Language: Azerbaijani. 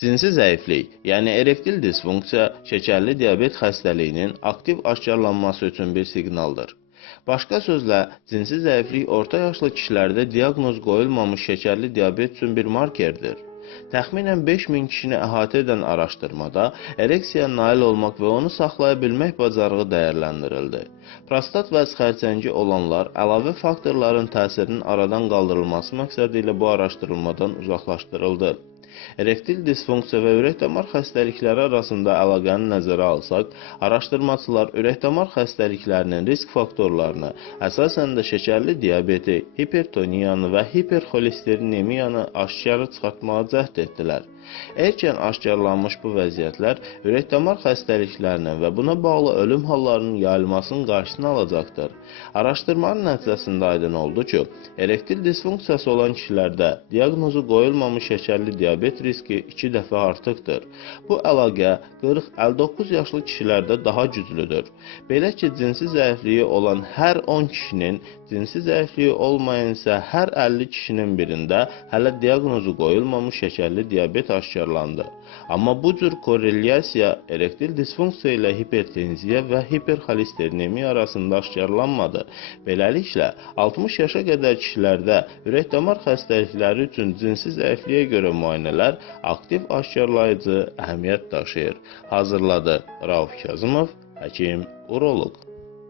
Cinsi zəiflik, yəni erektil disfunksiya, şəkərli diabet xəstəliyinin aktiv aşkarlanması üçün bir siqnaldır. Başqa sözlə, cinsi zəiflik orta yaşlı kişilərdə diaqnoz qoyulmamış şəkərli diabet üçün bir markerdir. Təxminən 5000 kişini əhatə edən araşdırmada ereksiyaya nail olmaq və onu saxlaya bilmək bacarığı dəyərləndirildi. Prostat vəz xərçəngi olanlar əlavə faktorların təsirinin aradan qaldırılması məqsədi ilə bu araşdırılmadan uzaqlaşdırıldı. Erektil disfunksiya və ürək-damar xəstəlikləri arasında əlaqəni nəzərə alsaq, araşdırmaçılar ürək-damar xəstəliklərinin risk faktorlarını, əsasən də şəkərli diabeti, hipertoniyanı və hiperxolesterinemiyanı aşkara çıxartmağa cəhd etdilər. Erkən aşkarlanmış bu vəziyyətlər ürək-damar xəstəliklərinin və buna bağlı ölüm hallarının yayılmasının qarşısını alacaqdır. Araşdırmanın nəticəsində aydın oldu ki, erektil disfunksiyası olan kişilərdə diaqnozu qoyulmamış şəkərli diabet riski 2 dəfə artıqdır. Bu əlaqə 40-59 yaşlı kişilərdə daha güclüdür. Belə ki, cinsi zəifliyi olan hər 10 kişinin, cinsi zəifliyi olmayan isə hər 50 kişinin birində hələ diaqnozu qoyulmamış şəkərli diabet aşkarlandı. Amma bu cür korrelyasiya erektil disfunksiya ilə hipertenziya və hiperxolesterinemiya arasında aşkarlanmadı. Beləliklə, 60 yaşa qədər kişilərdə ürək-damar xəstəlikləri üçün cinsi zəifliyə görə müayinələr aktiv aşkarlayıcı əhəmiyyət daşıyır. Hazırladı Rauf Kazımov, həkim, uroloq.